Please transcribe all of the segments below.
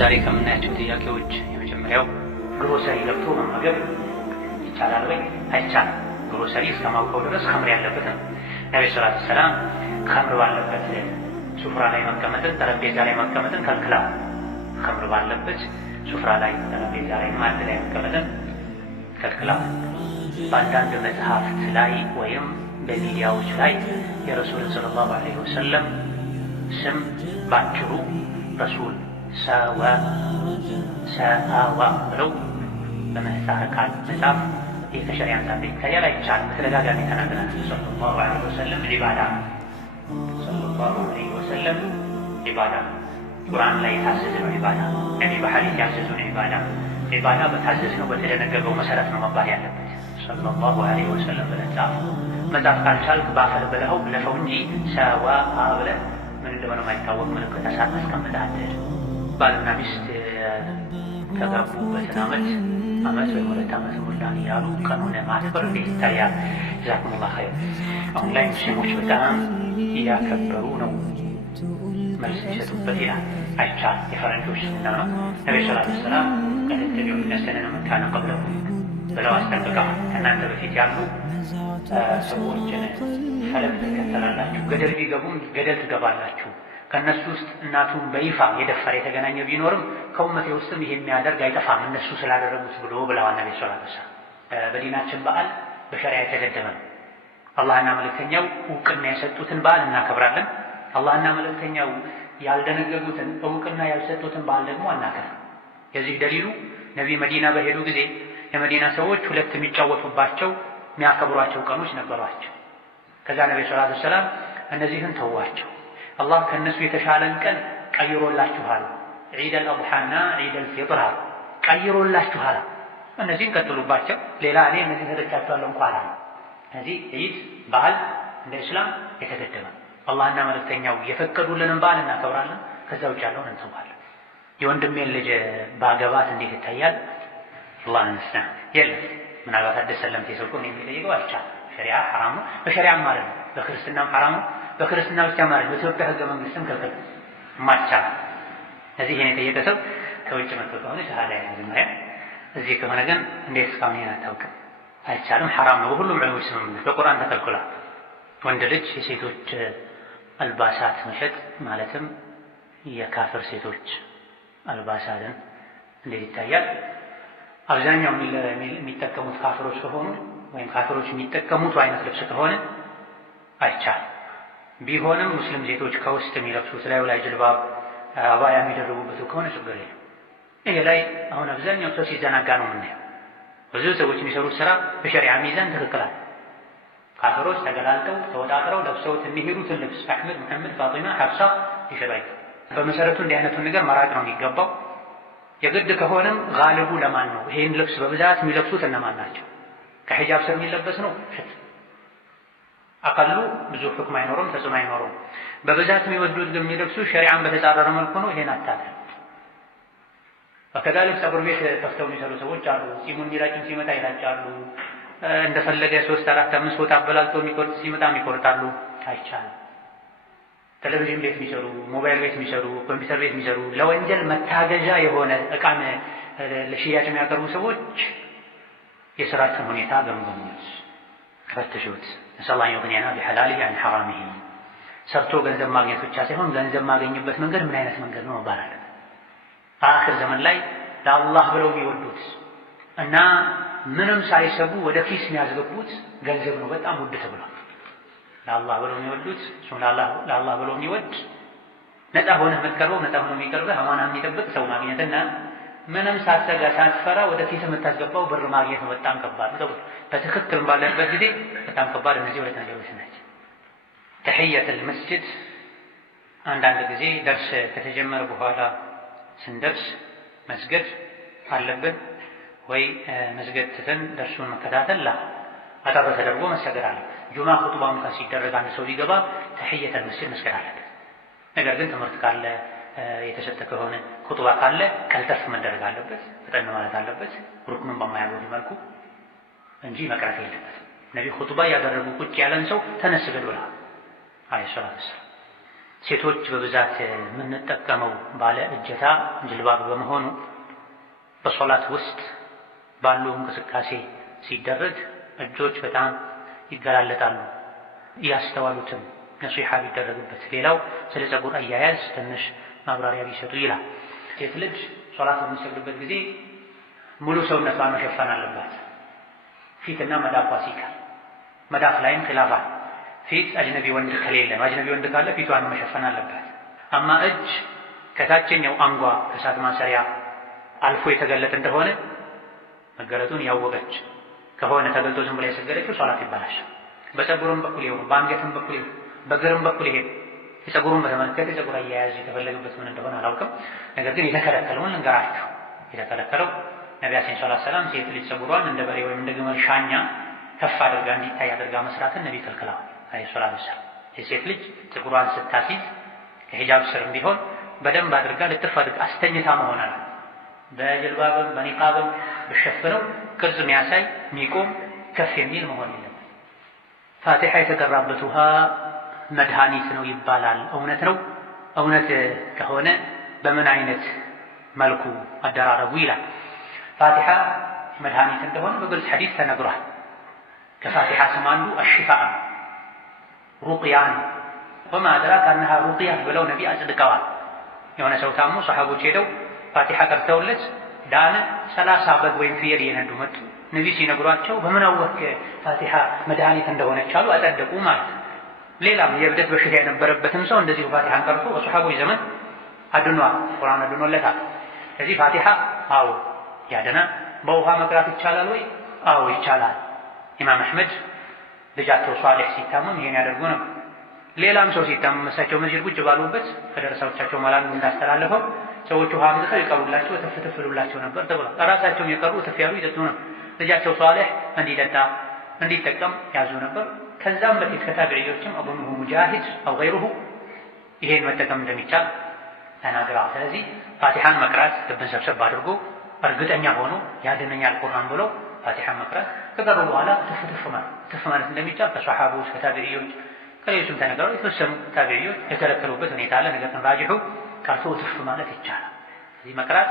ዛሬ ከምናያቸው ጥያቄዎች የመጀመሪያው ግሮሰሪ ገብቶ መመገብ ይቻላል ወይ? አይቻልም። ግሮሰሪ እስከማውቀው ድረስ ኸምር ያለበት ነው። ነብዩ ሰለላሁ ዐለይሂ ወሰለም ኸምር ባለበት ሱፍራ ላይ መቀመጥን፣ ጠረጴዛ ላይ መቀመጥን ከልክለዋል። ኸምር ባለበት ሱፍራ ላይ፣ ጠረጴዛ ላይ፣ ማዕድ ላይ መቀመጥን ከልክለዋል። በአንዳንድ መጽሐፍት ላይ ወይም በሚዲያዎች ላይ የረሱልን ሰለላሁ ዐለይሂ ወሰለም ስም ባጭሩ ረሱል ሰአዋ ብለው በምህጻረ ቃል መጽሐፍ ይህ ከሸሪዓ አንፃር ይታያል። አይቻልም። በተደጋጋሚ ተናግረናል። ሰለላሁ ዐለይሂ ወሰለም ዒባዳ ቁርአን ላይ የታዘዘ ነው። ነቢ በሐዲስ ያዘዙን ዒባዳ በታዘዝነው በተደነገገው መሰረት ነው መባል ያለበት። ሰለላሁ ዐለይሂ ወሰለም ብለህ ጻፍ። መጻፍ ካልቻልክ ባፈር ብለኸው ብለፈው እንጂ ሰዋአ ብለህ ምን እንደሆነ የማይታወቅ ምልክት አሳት አስቀምጠሃል። ባልና ሚስት ከገቡበትን ዓመት ወይም 2 ዓመት ሞላን እያሉ ቀኑን ማክበር እንዴት ይታያል? ጀዛኩሙላህ ኸይር። አሁን ላይ ሙስሊሞች በጣም እያከበሩ ነው መልስ ይሰጡበት ይላል። አይቻልም። የፈረንጆች ሱና ነው። ነብዩ ሰለላሁ ዐለይሂ ወሰለም ከተተቢዑነ ሰነነ መን ካነ ቀብለኩም ብለው አስጠንቅቀዋል። ከእናንተ በፊት ያሉ ሰዎችን ፈለግ ትከተላላችሁ፣ ገደል ቢገቡም ገደል ትገባላችሁ። ከእነሱ ውስጥ እናቱን በይፋ የደፈረ የተገናኘ ቢኖርም ከኡመቴ ውስጥም ይሄ የሚያደርግ አይጠፋም እነሱ ስላደረጉት ብሎ ብለዋል ነብዩ ሰለላሁ ዐለይሂ ወሰለም። በዲናችን በዓል በሸሪዓ የተገደበ ነው። አላህና መልእክተኛው እውቅና የሰጡትን በዓል እናከብራለን። አላህና መልእክተኛው ያልደነገጉትን እውቅና ያልሰጡትን በዓል ደግሞ አናከብርም። የዚህ ደሊሉ ነቢይ መዲና በሄዱ ጊዜ የመዲና ሰዎች 2 የሚጫወቱባቸው የሚያከብሯቸው ቀኖች ነበሯቸው። ከዛ ነብዩ ሰለላሁ ዐለይሂ ወሰለም እነዚህን ተዋቸው፣ አላህ ከነሱ የተሻለን ቀን ቀይሮላችኋል፣ ዒደል አድሓና ዒደል ፊጥር ቀይሮላችኋል፣ እነዚህን ቀጥሉባቸው፣ ሌላ እኔ እነዚህ ተደርቻቸዋለሁ እንኳን አለ። ስለዚህ ዒድ በዓል እንደ እስላም የተገደበ አላህና መልእክተኛው የፈቀዱልንን በዓል እናከብራለን፣ ከዛ ውጭ ያለውን እንተዋለን። የወንድሜን ልጅ ባገባት እንዴት ይታያል? አላህ እንስና የለም። ምናልባት አዲስ ሰለምቴ ሰው እኮ የሚጠይቀው አይቻልም። ሸሪዓ ሐራም ነው። በሸሪዓም ማለት ነው። በክርስትናም ሐራም ነው። በክርስትና ብቻ ማለት ነው። በኢትዮጵያ ሕገ መንግስትም ክልክል ማቻል። እዚህ ይሄን የጠየቀ ሰው ከውጭ መጥቶ ከሆነ ሸሃዳ መጀመሪያ፣ እዚህ ከሆነ ግን እንዴት እስካሁን ይሄን አታውቅም? አይቻልም። ሐራም ነው። በሁሉም ዑለሞች ስምምነት በቁርአን ተከልክሏል። ወንድ ልጅ የሴቶች አልባሳት መሸጥ ማለትም የካፍር ሴቶች አልባሳትን እንዴት ይታያል? አብዛኛው የሚጠቀሙት ካፍሮች ከሆኑ ወይም ካፍሮች የሚጠቀሙት አይነት ልብስ ከሆነ አይቻልም። ቢሆንም ሙስሊም ሴቶች ከውስጥ የሚለብሱት ላይ ጅልባብ አባያ የሚደረጉበት ከሆነ ችግር የለም። ይሄ ላይ አሁን አብዛኛው ሰው ሲዘናጋ ነው የምናየው። ብዙ ሰዎች የሚሰሩት ስራ በሸሪዓ ሚዛን ትክክል አለ። ካፍሮች ተገላልጠው ተወጣጥረው ለብሰውት የሚሄዱትን ልብስ አህመድ፣ መሐመድ፣ ፋጢማ፣ ሐፍሳ ይሸጣሉ። በመሰረቱ እንዲህ አይነቱን ነገር መራቅ ነው የሚገባው። የግድ ከሆነም ጋልቡ ለማን ነው? ይሄን ልብስ በብዛት የሚለብሱት እነማን ናቸው? ከሒጃብ ስር የሚለበስ ነው ሽት አቀሉ ብዙ ሕክም አይኖርም፣ ተጽዕኖ አይኖርም። በብዛት የሚወዱት ግን የሚለብሱ ሸሪዓን በተጻረረ መልኩ ነው። ይሄን አታድርግ። በከዛልክ ፀጉር ቤት ከፍተው የሚሰሩ ሰዎች አሉ። ጺሙን የሚላጭም ሲመጣ ይላጫሉ። እንደፈለገ 3፣ 4፣ 5 ቦታ አበላልጦ የሚቆርጥ ሲመጣ ይቆርጣሉ። አይቻልም። ቴሌቪዥን ቤት የሚሰሩ፣ ሞባይል ቤት የሚሰሩ፣ ኮምፒውተር ቤት የሚሰሩ ለወንጀል መታገዣ የሆነ ዕቃን ለሽያጭ የሚያቀርቡ ሰዎች የሥራቸውን ሁኔታ ገምገሙት፣ ፈትሹት። ነስአሉላህ አን ዩግኒየና ቢሐላሊሂ ዐን ሐራሚሂ። ሰርቶ ገንዘብ ማግኘት ብቻ ሳይሆን ገንዘብ ማገኝበት መንገድ ምን አይነት መንገድ ነው መባል አለበት። አኺር ዘመን ላይ ለአላህ ብለው የሚወዱት እና ምንም ሳይሰቡ ወደ ኪስ የሚያስገቡት ገንዘብ ነው በጣም ውድ ተብሏል። ለአላህ ብለው የሚወዱት እሱም ለአላህ ብለው የሚወድ ነፃ ሆነህ የምትቀርበው ነፃ ሆኖ የሚቀርበህ አማና የሚጠብቅ ሰው ማግኘትና ምንም ሳትሰጋ ሳትፈራ ወደ ኪስ የምታስገባው ብር ማግኘት ነው በጣም ከባድ ነው። በትክክል ባለበት ጊዜ በጣም ከባድ እነዚህ 2 ነገሮች ናቸው። ተሕየተል መስጂድ አንዳንድ ጊዜ ደርስ ከተጀመረ በኋላ ስንደርስ መስገድ አለብን ወይ መስገድ ትተን ደርሱን መከታተል አጠር ተደርጎ መሰገድ አለበት። ጁማ ኹጥባም ሲደረግ አንድ ሰው ሊገባ ተሕየተል መስጂድ መስገድ አለበት። ነገር ግን ትምህርት ካለ የተሰጠ ከሆነ ኹጥባ ካለ ቀልጠፍ መደረግ አለበት፣ ፈጠን ማለት አለበት ሩክኑን በማያጎል መልኩ እንጂ መቅረት የለበትም። ነቢ ኹጥባ ያደረጉ ቁጭ ያለን ሰው ተነስ ስገድ ብለዋል አለይሂ ሰላቱ ወሰላም። ሴቶች በብዛት የምንጠቀመው ባለ እጀታ ጅልባብ በመሆኑ በሶላት ውስጥ ባሉ እንቅስቃሴ ሲደረግ እጆች በጣም ይገላለጣሉ። እያስተዋሉትም ነሲሓ ቢደረግበት። ሌላው ስለ ፀጉር አያያዝ ትንሽ ማብራሪያ ቢሰጡ ይላል። ሴት ልጅ ሶላት በምትሰግድበት ጊዜ ሙሉ ሰውነቷን መሸፈን አለባት፣ ፊትና መዳፏ ሲቀር። መዳፍ ላይም ኺላፍ አለ። ፊት አጅነቢ ወንድ ከሌለ አጅነቢ ወንድ ካለ ፊቷን መሸፈን አለባት። አማ እጅ ከታችኛው አንጓ ከሳት ማሰሪያ አልፎ የተገለጠ እንደሆነ መገለጡን ያወቀች ከሆነ ተገልጦ ዝም ብላ የሰገደችው ሶላት ይባላሻል። በፀጉርም በኩል ይሁን በአንገትም በኩል ይሁን በግርም በኩል ይሄ የፀጉሩን በተመለከተ የፀጉር አያያዝ የተፈለገበት ምን እንደሆነ አላውቅም። ነገር ግን የተከለከለውን ልንገራችሁ። የተከለከለው ነቢያችን ሰለላሁ ዐለይሂ ወሰለም ሴት ልጅ ፀጉሯን እንደ በሬ ወይም እንደ ግመል ሻኛ ከፍ አድርጋ እንዲታይ አድርጋ መስራትን ነቢ ከልክለዋል አለይሂ ሰላቱ ወሰላም። የሴት ልጅ ፀጉሯን ስታሲዝ ከሂጃብ ስርም ቢሆን በደንብ አድርጋ ልጥፍ አድርጋ አስተኝታ መሆን አለ። በጅልባብም በኒቃብም በሸፍነው ቅርጽ የሚያሳይ የሚቆም ከፍ የሚል መሆን የለም። ፋቲሓ የተቀራበት ውሃ መድኃኒት ነው ይባላል። እውነት ነው? እውነት ከሆነ በምን አይነት መልኩ አደራረቡ ይላል። ፋቲሓ መድኃኒት እንደሆነ በግልጽ ሐዲስ ተነግሯል። ከፋቲሓ ስም አንዱ አሽፋ ሩቅያ ነው። ወማ አድራከ አነሃ ሩቅያ ብለው ነቢ አጽድቀዋል። የሆነ ሰው ታሞ ሰሓቦች ሄደው ፋቲሓ ቀርተውለት ዳነ። 30 በግ ወይም ፍየል እየነዱ መጡ። ነቢ ሲነግሯቸው በምን አወቅህ ፋቲሓ መድኃኒት እንደሆነች አሉ። አጸደቁ ማለት ነው። ሌላም የእብደት በሽታ የነበረበትም ሰው እንደዚሁ ፋቲሓን ቀርቶ በሰሓቦች ዘመን አድኗል። ቁርአን አድኖለታል። ስለዚህ ፋቲሓ አዎ ያድናል። በውሃ መቅራት ይቻላል ወይ? አዎ ይቻላል። ኢማም አሕመድ ልጃቸው ሷሊሕ ሲታመም ይሄን ያደርጉ ነበር። ሌላም ሰው ሲታመም እሳቸው መስጂድ ቁጭ ባሉበት ከደረሳዎቻቸው መላሉ እንዳስተላለፈው ሰዎቹ ውሃ አምጥተው ይቀሩላቸው ተፍተፍ ይሉላቸው ነበር ተብሏል። ራሳቸውም የቀሩ ተፍ ያሉ ይጠጡ ነበር። ልጃቸው ሷሊሕ እንዲጠጣ እንዲጠቀም ያዙ ነበር። ከዛም በፊት ከታቢዒዎችም አቡሁ ሙጃሂድ አው ገይሩሁ ይሄን መጠቀም እንደሚቻል ተናግረዋል። ስለዚህ ፋቲሓን መቅራት ልብን ሰብሰብ አድርጎ እርግጠኛ ሆኖ ያድነኛል ቁርአን ብሎ ፋቲሓን መቅራት ከቀሩ በኋላ ትፍ ማለት እንደሚቻል ከሰሓቦች ከታቢዒዎች ከሌሎችም ተነግረዋል። የተወሰኑ ታቢዒዎች የከለከሉበት ሁኔታ አለ። ነገር ግን ራጅሑ ቀርቶ ትፍ ማለት ይቻላል። ስለዚህ መቅራት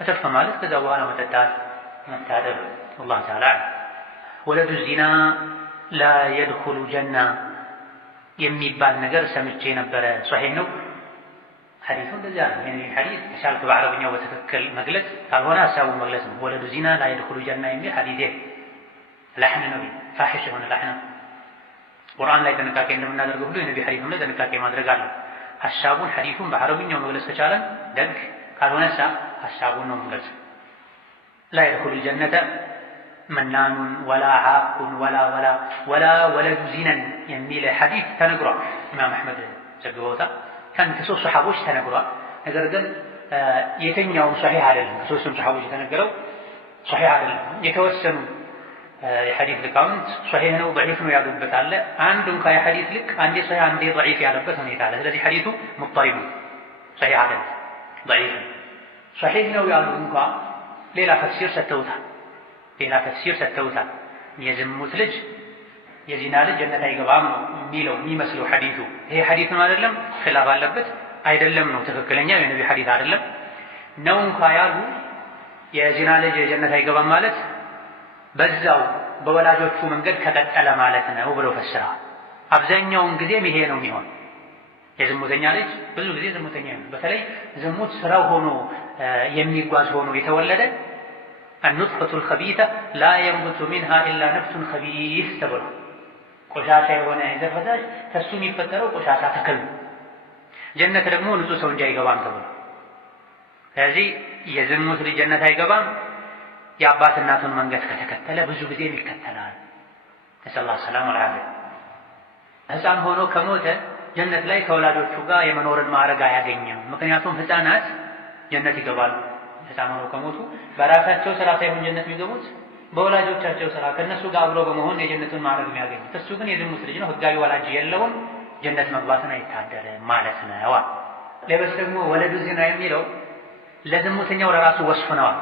ተፍ ማለት ከዛ በኋላ መጠጣት መታጠብ ወላሁ ተዓላ ወለዱ ዚና ላ የድኹሉ ጀና የሚባል ነገር ሰምቼ ነበረ። ሶሒህ ነው ሐዲሱ? እንደዚያ ነው። ይሄን ሐዲስ ሻልክ በአረብኛው በትክክል መግለጽ ካልሆነ ሐሳቡን መግለጽ ነው። ወለዱ ዚና ላ የድኹሉ ጀና የሚል ሐዲስ ለሕን ነው፣ ፋሒሽ የሆነ ለሕን ነው። ቁርአን ላይ ጥንቃቄ እንደምናደርገው ሁሉ የነቢ ሐዲስም ላይ ጥንቃቄ ማድረግ አለ። ሐሳቡን ሐዲሱን በአረብኛው መግለጽ ከቻለን ደግ፣ ካልሆነሳ ሐሳቡን ነው መግለጽ። ላ የድኹሉ ጀነተ መናኑን ወላ ዓቁን ወላ ወለዱ ዚነን የሚል ሐዲስ ተነግሯል። ኢማም አሕመድ ዘግበውታል። ከሶስት ሰሓቦች ተነግሯል። ነገር ግን የትኛውም ሶሒህ አይደለም። ከሶስቱም ሰሓቦች የተነገረው ሶሒህ አይደለም። የተወሰኑ የሐዲስ ሊቃውንት ሶሒህ ነው ደዒፍ ነው ያሉበት አለ። አንዱ እንኳ የሐዲስ ልክ አንዴ ሶሒህ አንዴ ደዒፍ ያለበት ሁኔታ አለ። ስለዚህ ሐዲሱ ሙጠሪብ ነው፣ ሶሒህ አይደለም፣ ደዒፍ ነው። ሶሒህ ነው ያሉ እንኳ ሌላ ተፍሲር ሰጥተውታል። የዝሙት ልጅ የዚና ልጅ ጀነት አይገባም ነው የሚለው የሚመስለው ሐዲሱ። ይሄ ሐዲስም አይደለም፣ ኺላፍ አለበት። አይደለም ነው ትክክለኛ የነቢ ሐዲስ አይደለም ነው እንኳ ያሉ የዚና ልጅ ጀነት አይገባም ማለት በዛው በወላጆቹ መንገድ ከቀጠለ ማለት ነው ብለው ፈስረዋል። አብዛኛውን ጊዜም ይሄ ነው የሚሆን። የዝሙተኛ ልጅ ብዙ ጊዜ ዝሙተኛ ነው። በተለይ ዝሙት ስራው ሆኖ የሚጓዝ ሆኖ የተወለደ አኑጥፈቱል ኸቢተ ላ የንቡቱ ሚንሃ ኢላ ነፍሱን ኸቢስ ተብሎ ቆሻሻ የሆነ የዘር ፈሳሽ ከሱ የሚፈጠረው ቆሻሻ ተክል ነው። ጀነት ደግሞ ንጹህ ሰው እንጂ አይገባም ተብሎ ስለዚህ የዝሙት ልጅ ጀነት አይገባም የአባት እናቱን መንገድ ከተከተለ ብዙ ጊዜም ይከተላል። ነስአሉላህ ሰላም ወልዓፊያ። ሕፃን ሆኖ ከሞተ ጀነት ላይ ከወላጆቹ ጋር የመኖርን ማዕረግ አያገኝም። ምክንያቱም ሕፃናት ጀነት ይገባሉ ሕፃን ሆኖ ከሞቱ በራሳቸው ስራ ሳይሆን ጀነት የሚገቡት በወላጆቻቸው ስራ ከነሱ ጋር አብሮ በመሆን የጀነቱን ማዕረግ የሚያገኙት። እሱ ግን የዝሙት ልጅ ነው፣ ህጋዊ ወላጅ የለውም፣ ጀነት መግባትን አይታደልም ማለት ነው። ሌሎች ደግሞ ወለዱ ዚና የሚለው ለዝሙተኛው ለራሱ ወስፍ ነዋል።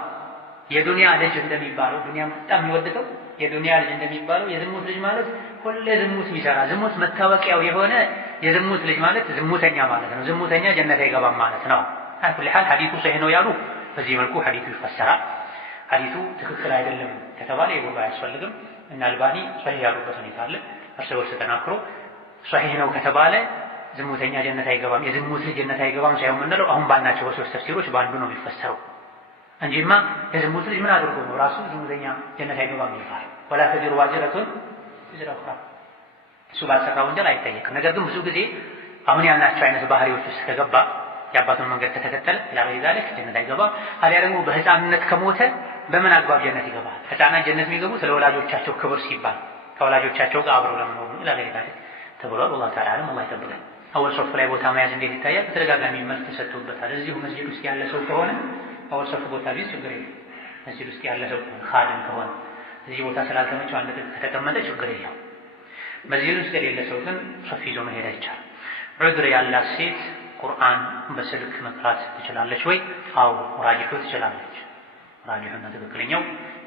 የዱንያ ልጅ እንደሚባለው ዱንያ በጣም የሚወድቀው የዱንያ ልጅ እንደሚባለው የዝሙት ልጅ ማለት ሁሌ ዝሙት የሚሰራ ዝሙት መታወቂያው የሆነ የዝሙት ልጅ ማለት ዝሙተኛ ማለት ነው። ዝሙተኛ ጀነት አይገባም ማለት ነው። አኩል ሐል ሐዲሱ ሰሂህ ነው ያሉ በዚህ መልኩ ሐዲሱ ይፈሰራል። ሐዲሱ ትክክል አይደለም ከተባለ ይሁን አያስፈልግም እና አልባኒ ሰሂህ ያሉበት ሁኔታ አለ። እርስ በርስ ተናክሮ ሰሂህ ነው ከተባለ ዝሙተኛ ጀነት አይገባም የዝሙት ልጅ ጀነት አይገባም ሳይሆን የምንለው አሁን ባልናቸው በሶስት ተፍሲሮች ባንዱ ነው የሚፈሰረው እንጂማ የዝሙት ልጅ ምን አድርጎ ነው ራሱ ዝሙተኛ ጀነት አይገባም ይባል? ወላ ተጅሩ ዋጅረቱን ወዝራ ኡኽራ እሱ ባልሰራው ወንጀል አይጠየቅም። ነገር ግን ብዙ ጊዜ አሁን ያልናቸው አይነት ባህሪዎች ውስጥ ከገባ የአባቱን መንገድ ከተከተለ ለምን ይዛለች ጀነት አይገባም። አሊያ ደግሞ በህፃንነት ከሞተ በምን አግባብ ጀነት ይገባል? ህፃናት ጀነት የሚገቡት ለወላጆቻቸው ክብር ሲባል ከወላጆቻቸው ጋር አብረው ለመኖር ነው ኢላ ገይሪ ዛሊክ ተብሏል። አላህ ተዓላ አላህ ይጠብቀን። አወል ሶፍ ላይ ቦታ መያዝ እንዴት ይታያል? በተደጋጋሚ መልስ ተሰጥቶበታል። እዚሁ መስጂድ ውስጥ ያለ ሰው ከሆነ አወል ሶፍ ቦታ ቢይዝ ችግር የለም። መስጂድ ውስጥ ያለ ሰው ኻድም ከሆነ እዚህ ቦታ ስላልተመቸው አንድ ከተቀመጠ ችግር የለም። መስጂድ ውስጥ የሌለ ሰው ግን ሶፍ ይዞ መሄድ አይቻልም። ዑድር ያላት ሴት ቁርአን በስልክ መቅራት ትችላለች ወይ? አዎ ራጂሑ ትችላለች። ራጂሑና ትክክለኛው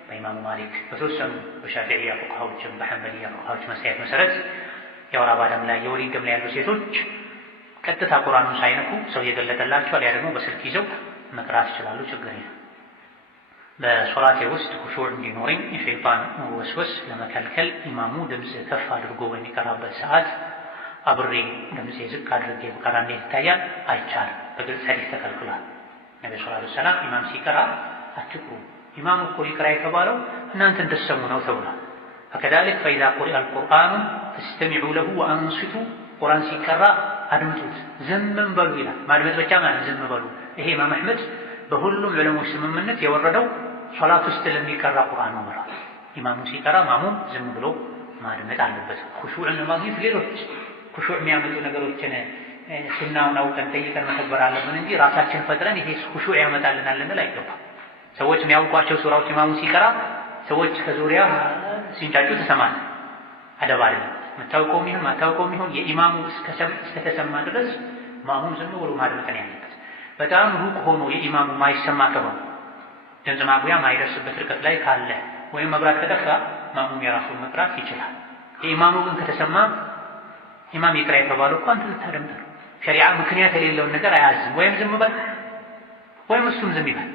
በኢማሙ ማሊክ በተወሰኑ በሻፊዒያ ፉቅሃዎችም በሐንበሊያ ፉቅሃዎች መሳየት መሰረት የወር አበባ ደም ላይ የወሊድ ደም ላይ ያሉ ሴቶች ቀጥታ ቁርአኑን ሳይነኩ ሰው እየገለጠላቸው አሊያ ደግሞ በስልክ ይዘው መቅራት ይችላሉ። ችግር የለም። በሶላቴ ውስጥ ኹሹዕ እንዲኖረኝ የሸይጣን ወስወስ ለመከልከል ኢማሙ ድምፅ ከፍ አድርጎ በሚቀራበት ሰዓት አብሬ ድምፄ ዝቅ አድርጌ በቀራ እንዴት ይታያል? አይቻልም። በግልጽ ሐዲስ ተከልክሏል። ነብዩ ሰለላሁ ዐለይሂ ወሰለም ኢማም ሲቀራ አትቅሩ፣ ኢማሙ እኮ ይቅራ የተባለው እናንተ እንድትሰሙ ነው ተብሏል። فكذلك فإذا قرئ القرآن فاستمعوا له وأنصتوا ቁርአን ሲቀራ አድምጡት ዝም በሉ ይላል። ማድመጥ ብቻ ማለት ዝም በሉ። ይሄ ኢማም አህመድ በሁሉም ዑለሞች ስምምነት የወረደው ሶላት ውስጥ ለሚቀራ ቁርአን ነው ማለት። ኢማሙ ሲቀራ ማሙም ዝም ብሎ ማድመጥ አለበት። ኹሹዕን ለማግኘት ሌሎች ኹሹዕ የሚያመጡ ነገሮችን ሱናውን አውቀን ጠይቀን መተግበር አለብን እንጂ ራሳችን ፈጥረን ይሄ ኹሹዕ ያመጣልናል ልንል አይገባም። ሰዎች የሚያውቋቸው ሱራዎች ኢማሙ ሲቀራ ሰዎች ከዙሪያ ሲንጫጩ ትሰማለህ። አደብ አይደለም። መታወቀውም ይሁን ማታወቀውም ይሁን የኢማሙ እስከተሰማ ድረስ ማሙም ዝም ብሎ ማድመጥ ነው ያለበት። በጣም ሩቅ ሆኖ የኢማሙ ማይሰማ ከሆነ ድምፅ ማጉያ ማይደርስበት ርቀት ላይ ካለ ወይም መብራት ከጠፋ ማሙም የራሱን መቅራት ይችላል። የኢማሙ ግን ከተሰማ ኢማም ይቅራ የተባለው እኮ አንተ ልታደምጥ ነው። ሸሪዓ ምክንያት የሌለውን ነገር አያዝም። ወይም ዝም በል ወይም እሱም ዝም ይበል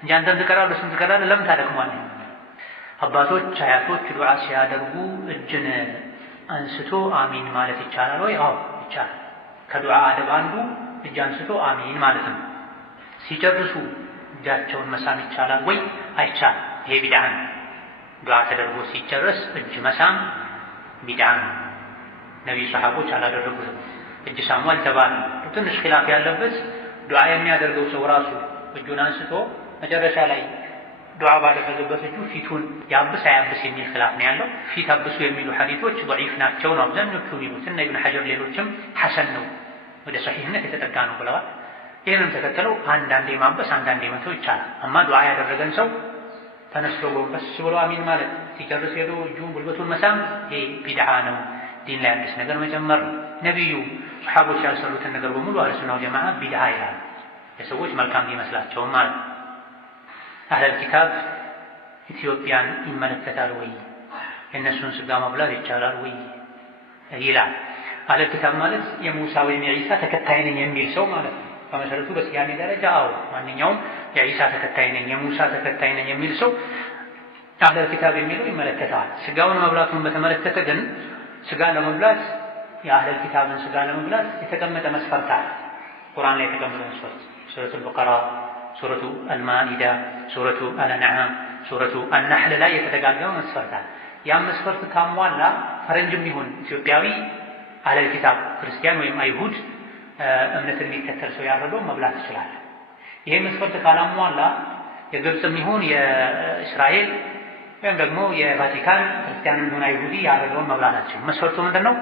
እንጂ አንተም ትቀራለህ እሱም ትቀራለህ። ለምን ታደክማለህ? አባቶች አያቶች ዱዓ ሲያደርጉ እጅን አንስቶ አሚን ማለት ይቻላል ወይ? አዎ ይቻላል። ከዱዓ አደብ አንዱ እጅ አንስቶ አሚን ማለት ነው። ሲጨርሱ እጃቸውን መሳም ይቻላል ወይ? አይቻልም። ይሄ ቢድዓ ነው። ዱዓ ተደርጎ ሲጨርስ እጅ መሳም ቢድዓ ነው። ነቢዩ ሰሃቦች አላደረጉትም። እጅ ሳሙ አልተባለም። ትንሽ ኺላፍ ያለበት ዱዓ የሚያደርገው ሰው ራሱ እጁን አንስቶ መጨረሻ ላይ ዱዓ ባደረገበት እጁ ፊቱን ያብስ አያብስ የሚል ኺላፍ ነው ያለው። ፊት አብሱ የሚሉ ሐዲሶች ضعيف ናቸው ነው አብዛኞቹ የሚሉት። እና ኢብኑ ሐጀር ሌሎችም ሐሰን ነው ወደ ሰሒህነት የተጠጋ ነው ብለዋል። ይህንም ተከተለው አንዳንዴ ማበስ አንዳንዴ መተው ይቻላል። አማ ዱዓ ያደረገን ሰው ተነስቶ ጎንበስ ብሎ አሚን ማለት ሲጨርስ ሄዶ እጁን ጉልበቱን መሳም ይሄ ቢድዓ ነው። ዲን ላይ አዲስ ነገር መጨመር ነው። ነቢዩ ሰሓቦች ያልሰሩትን ነገር በሙሉ አህለ ሱና ወጀማዓ ቢድዓ ይላል። የሰዎች መልካም ቢመስላቸውም ማለት ነው። አህለል ኪታብ ኢትዮጵያን ይመለከታል ወይ? የእነሱን ስጋ መብላት ይቻላል ወይ ይላል። አህለል ኪታብ ማለት የሙሳ ወይም የዒሳ ተከታይ ነኝ የሚል ሰው ማለት ነው። በመሰረቱ በስያሜ ደረጃ አዎ ማንኛውም የዒሳ ተከታይ ነኝ የሙሳ ተከታይ ነኝ የሚል ሰው አህለል ኪታብ የሚለው ይመለከተዋል። ስጋውን መብላቱን በተመለከተ ግን ስጋ ለመብላት የአህለል ኪታብን ስጋ ለመብላት የተቀመጠ መስፈርት አለ። ቁርአን ላይ የተቀመጠ መስፈርት ሱረቱል በቀራ፣ ሱረቱ አልማኢዳ፣ ሱረቱ አልአንዓም፣ ሱረቱ አልነሕል ላይ የተደጋገመ መስፈርት አለ። ያ መስፈርት ካሟላ ፈረንጅም ይሁን ኢትዮጵያዊ አህለል ኪታብ ክርስቲያን ወይም አይሁድ እምነትን የሚከተል ሰው ያረደው መብላት ይችላል። ይሄ መስፈርት ካላሟላ የግብፅም ይሁን የእስራኤል ወይም ደግሞ የቫቲካን ክርስቲያንም ይሁን አይሁዲ ያረደውን መብላታቸው መስፈርቱ ምንድነው?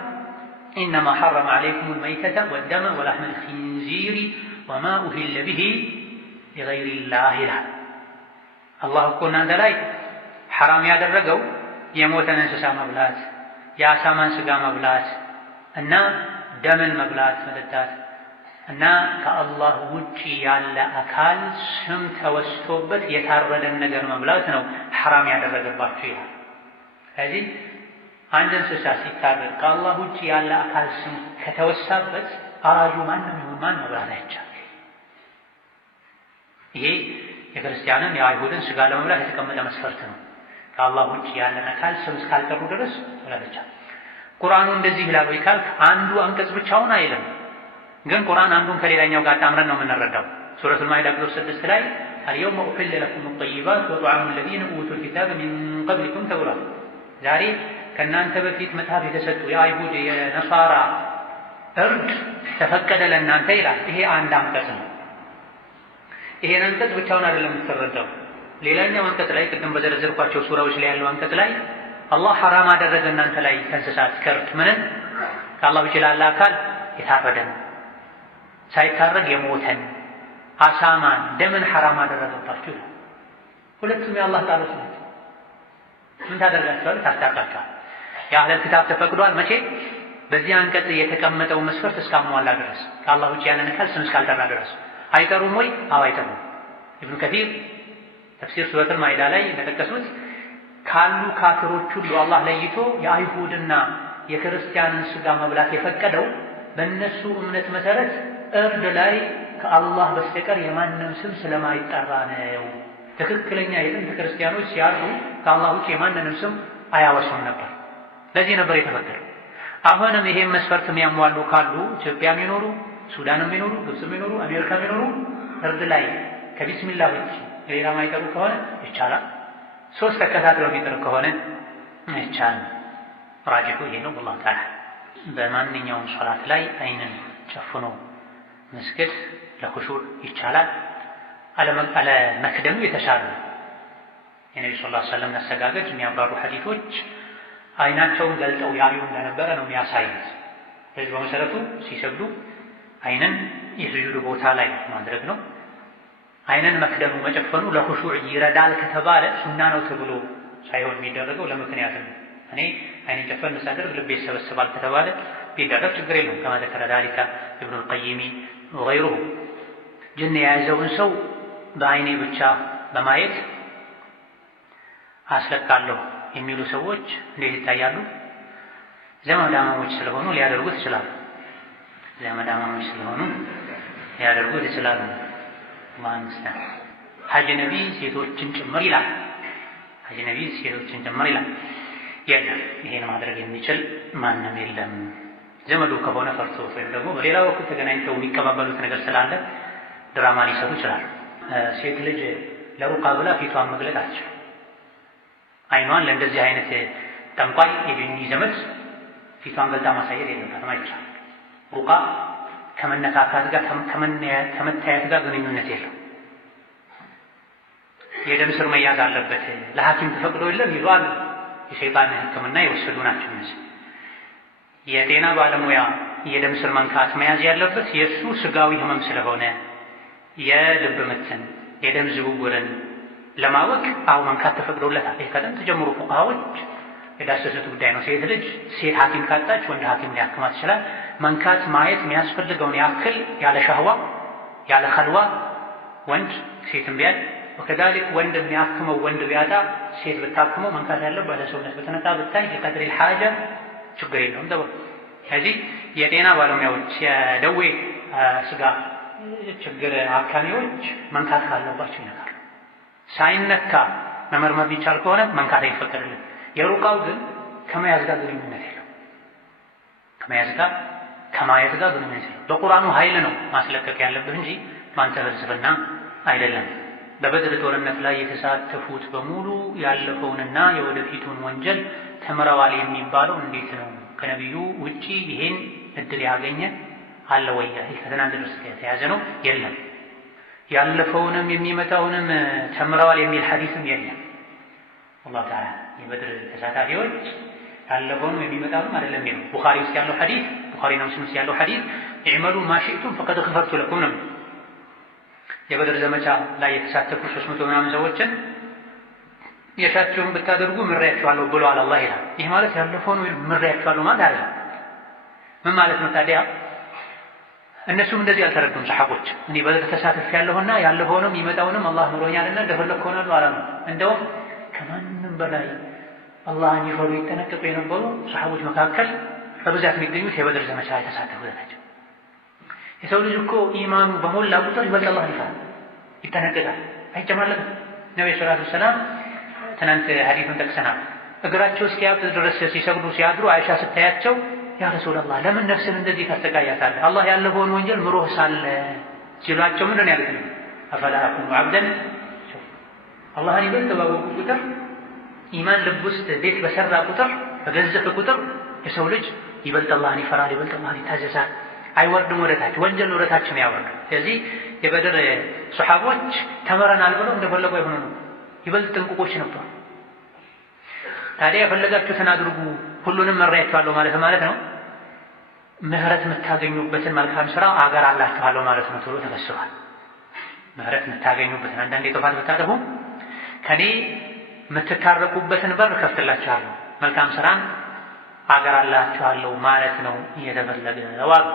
ኢነማ ሐረመ ዐለይኩም አልመይተተ ወደመ ወለሕመ አልኺንዚሪ ወማ ኡሂለ ቢሂ ሊገይሪላህ ይላል። አላህ እኮ እናንተ ላይ ሐራም ያደረገው የሞተን እንስሳ መብላት፣ የአሳማን ስጋ መብላት እና ደምን መብላት መጠጣት እና ከአላህ ውጪ ያለ አካል ስም ተወስቶበት የታረደን ነገር መብላት ነው ሐራም ያደረገባችሁ ይላል። ስለዚህ አንድ እንስሳ ሲታረድ ከአላህ ውጭ ያለ አካል ስም ከተወሳበት አራጁ ማንም ይሁን ማን መብላት አይቻልም። ይሄ የክርስቲያንን የአይሁድን ስጋ ለመብላት የተቀመጠ መስፈርት ነው። ከአላህ ውጭ ያለን አካል ስም እስካልጠሩ ድረስ መብላት አይቻልም። ቁርአኑ እንደዚህ ይላል ወይ ካልክ አንዱ አንቀጽ ብቻውን አይልም። ግን ቁርአን አንዱን ከሌላኛው ጋር ጣምረን ነው የምንረዳው። ሱረቱል ማኢዳ ቁጥር 6 ላይ አልየውመ ኡሒለ ለኩም አጠይባት ወጡዓሙ ለዚነ ኡቱል ኪታበ ሚን ቀብሊኩም ተብሏል። ዛሬ ከእናንተ በፊት መጽሐፍ የተሰጡ የአይሁድ የነሳራ እርድ ተፈቀደ ለእናንተ ይላል። ይሄ አንድ አንቀጽ ነው። ይሄን አንቀጽ ብቻውን አይደለም የምትረዳው። ሌላኛው አንቀጽ ላይ ቅድም በዘረዘርኳቸው ሱራዎች ላይ ያለው አንቀጽ ላይ አላህ ሐራም አደረገ እናንተ ላይ ከእንስሳት ከርድ ምንን ከአላህ ውጭ ላለ አካል የታረደን ሳይታረግ የሞተን አሳማን ደምን ሐራም አደረገባችሁ። ሁለቱም የአላህ ቃሎች ናቸው። ምን ታደርጋቸዋል? ታስታርቃቸዋል። የአህለል ኪታብ ተፈቅዷል። መቼ? በዚህ አንቀጽ የተቀመጠው መስፈርት እስካሟላ ድረስ ከአላህ ውጭ ያለን አካል ስም እስካልጠራ ድረስ። አይጠሩም ወይ? አዎ አይጠሩም። ኢብኑ ከሲር ተፍሲር ሱረቱል ማኢዳ ላይ እንደጠቀሱት ካሉ ካፊሮች ሁሉ አላህ ለይቶ የአይሁድና የክርስቲያንን ስጋ መብላት የፈቀደው በእነሱ እምነት መሰረት እርድ ላይ ከአላህ በስተቀር የማንም ስም ስለማይጠራ ነው። ትክክለኛ የጥንት ክርስቲያኖች ሲያርዱ ከአላህ ውጭ የማንንም ስም አያወሱም ነበር። ለዚህ ነበር የተፈቀደው። አሁንም ይሄን መስፈርት የሚያሟሉ ካሉ ኢትዮጵያም ይኖሩ፣ ሱዳንም ይኖሩ፣ ግብፅም ይኖሩ፣ አሜሪካም ይኖሩ እርድ ላይ ከቢስሚላህ ውጭ ሌላ ማይጠሩ ከሆነ ይቻላል። ሶስት ተከታትለው የሚጠሩ ከሆነ አይቻልም። ራጅሑ ይሄ ነው። ወላሂ ተዓላ በማንኛውም ሶላት ላይ አይንን ጨፍኖ መስገድ ለኹሹዕ ይቻላል። አለመክደኑ የተሻለ የነቢ ሰለላሁ ዐለይሂ ወሰለም አሰጋገድ የሚያብራሩ ሐዲሶች አይናቸውን ገልጠው ያዩ እንደነበረ ነው የሚያሳዩት። ስለዚህ በመሰረቱ ሲሰግዱ አይንን የስጁድ ቦታ ላይ ማድረግ ነው። አይንን መክደኑ መጨፈኑ ለኹሹዕ ይረዳል ከተባለ ሱና ነው ተብሎ ሳይሆን የሚደረገው ለምክንያት ነው። እኔ አይንን ጨፈን ሳደርግ ልቤ ይሰበሰባል ከተባለ ቢደረግ ችግር የለውም። ከማ ዘከረ ዛሊከ ኢብኑል ቀይም ወገይሩሁ። ጅን የያዘውን ሰው በአይኔ ብቻ በማየት አስለቃለሁ የሚሉ ሰዎች እንዴት ይታያሉ? ዘመዳማሞች ስለሆኑ ሊያደርጉት ይችላሉ። ዘመዳማሞች ስለሆኑ ሊያደርጉት ይችላሉ። ማንስና ሐጅ ነቢ ሴቶችን ጭምር ይላል። ሐጅ ነቢ ሴቶችን ጭምር ይላል። የለም ይሄን ማድረግ የሚችል ማንም የለም። ዘመዱ ከሆነ ፈርቶት ወይም ደግሞ በሌላ በኩል ተገናኝተው የሚቀባበሉት ነገር ስላለ ድራማ ሊሰሩ ይችላሉ። ሴት ልጅ ለሩቃ ብላ ፊቷን መግለጥ አትችልም። አይኗን ለእንደዚህ አይነት ጠንቋይ የጅኒ ዘመድ ፊቷን ገልጣ ማሳየት የለባትም፣ አይቻልም። ሩቃ ከመነካካት ጋር ከመታየት ጋር ግንኙነት የለው። የደም ስር መያዝ አለበት ለሐኪም ተፈቅዶ የለም ይሏል። የሸይጣን ሕክምና የወሰዱ ናቸው እነዚህ። የጤና ባለሙያ የደም ስር መንካት መያዝ ያለበት የእሱ ስጋዊ ህመም ስለሆነ የልብ ምትን የደም ዝውውርን ለማወቅ አሁን መንካት ተፈቅዶለታል። ይህ ቀደም ተጀምሮ ፉቃሃዎች የዳሰሱት ጉዳይ ነው። ሴት ልጅ ሴት ሐኪም ካጣች ወንድ ሐኪም ሊያክማት ይችላል። መንካት ማየት የሚያስፈልገውን ያክል ያለ ሻህዋ ያለ ኸልዋ ወንድ ሴትም ቢያል ወከዛሊክ ወንድ የሚያክመው ወንድ ቢያጣ ሴት ብታክመው መንካት ያለበት ለሰውነት በተነጣ ብታይ የቀድር الحاجة ችግር የለውም ተብሎ ስለዚህ የጤና ባለሙያዎች የደዌ ስጋ ችግር አካሚዎች መንካት ካለባቸው ይነካሉ። ሳይነካ መመርመር ቢቻል ከሆነ መንካት አይፈቀድልም። የሩቃው ግን ከመያዝ ጋር ግንኙነት የለው። ከመያዝ ጋር ከማየት ጋር ግንኙነት የለው። በቁርአኑ ኃይል ነው ማስለቀቅ ያለብህ እንጂ ማንተ ፍልስፍና አይደለም። በበድር ጦርነት ላይ የተሳተፉት በሙሉ ያለፈውንና የወደፊቱን ወንጀል ተምረዋል የሚባለው እንዴት ነው? ከነቢዩ ውጪ ይሄን እድል ያገኘ አለ ወይ? ይህ ከትናንት ድረስ የተያዘ ነው የለም። ያለፈውንም የሚመጣውንም ተምረዋል የሚል ሐዲስም የለም። አላህ ተዓላ የበድር ተሳታፊዎች ያለፈውንም የሚመጣውንም አይደለም የሚለው ቡኻሪ ውስጥ ያለው ሐዲስ ቡኻሪና ሙስሊም ውስጥ ያለው ሐዲስ ኢዕመሉ ማ ሺእቱም ፈቀድ ገፈርቱ ለኩም ነው። የበድር ዘመቻ ላይ የተሳተፉ 300 ምናምን ሰዎችን የሻቸውን ብታደርጉ ምሬያቸዋለሁ ብሏል አላህ ይላል። ይህ ማለት ያለፈውን ምሬያቸዋለሁ ማለት አይደለም። ምን ማለት ነው ታዲያ? እነሱም እንደዚህ አልተረዱም ሰሐቦች። እኔ በድር ተሳትፌያለሁና ያለፈውንም ይመጣውንም አላህ ምሮኛልና እንደፈለኩ ሆናለሁ አላሉ። እንደውም ከማንም በላይ አላህን ይፈሩ ይጠነቀቁ የነበሩ ሰሃቦች መካከል በብዛት የሚገኙት የበድር ዘመቻ የተሳተፉት ናቸው። የሰው ልጅ እኮ ኢማኑ በሞላ ቁጥር ይበልጥ አላህን ይፈራል፣ ይጠነቀቃል፣ አይጨማለቅም። ነብዩ ሰለላሁ ዐለይሂ ወሰለም ትናንት ሐዲሱን ጠቅሰናል። እግራቸው እስኪያብጥ ድረስ ሲሰግዱ ሲያድሩ አይሻ ስታያቸው ያ ረሱላህ ለምን ነፍስን እንደዚህ ታሰቃያታለህ? አላህ ያለፈውን ወንጀል ምሮህ ሳለ ሲሏቸው ምንድን ነው ያሉት? አፈላ አኩኑ አብደን አላህን ይበልጥ ባወቁ ቁጥር ኢማን ልብ ውስጥ ቤት በሰራ ቁጥር በገዘፈ ቁጥር የሰው ልጅ ይበልጥ አላህን ይፈራል፣ ይበልጥ አላህን ይታዘዛል። አይወርድም ወደታች፣ ወንጀል ወደታች ነው ያወርደው። ስለዚህ የበድር ሱሐቦች ተመረናል ብለው እንደፈለጉ አይሆኑ ነው፣ ይበልጥ ጥንቁቆች ነበሩ። ታዲያ የፈለጋችሁትን አድርጉ ሁሉንም መራያችኋለሁ ማለት ነው። ምህረት የምታገኙበትን መልካም ስራ አገር አላችኋለሁ ማለት ነው ተብሎ ተፈስሯል። ምህረት የምታገኙበትን አንዳንዴ ጥፋት ብታጠፉ ከኔ የምትታረቁበትን በር ከፍትላችኋለሁ፣ መልካም ስራን አገር አላችኋለሁ ማለት ነው እየተፈለገ ዋሉ።